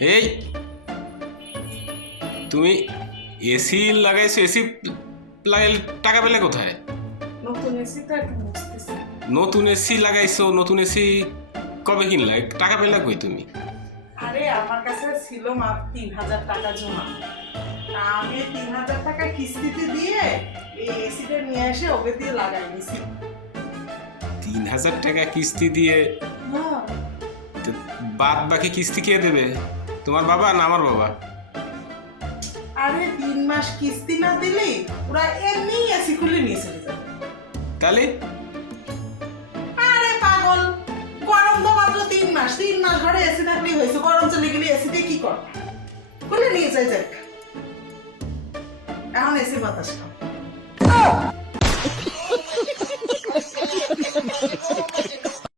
এই তুমি এসি লাগাইছো এসি লাগাইলে টাকা পেলে কোথায়? নতুন এসি তো একটু নতুন এসি লাগাইছো নতুন এসি কবে কিনলা? টাকা পেলা কই তুমি? আরে আমার কাছে ছিল মাত্র তিন হাজার টাকা জমা। আমি তিন হাজার টাকা কিস্তিতে দিয়ে এই এসিটা নিয়ে এসে ওকে দিয়ে লাগাই নিছি। তিন হাজার টাকা কিস্তি দিয়ে? হ্যাঁ। বাদ বাকি কিস্তি কে দেবে? তোমার বাবা না আমার বাবা? আরে তিন মাস কিস্তি না দিলি ওরা এমনি এসি খুলে নিয়ে চলে যাবে। তাহলে? আরে পাগল গরম তো মাত্র তিন মাস। তিন মাস ঘরে এসি থাকলেই হয়েছে গরম চলে গেলে এসিতে কি কর খুলে নিয়ে যাই যাক এখন এসি বাতাস খাও।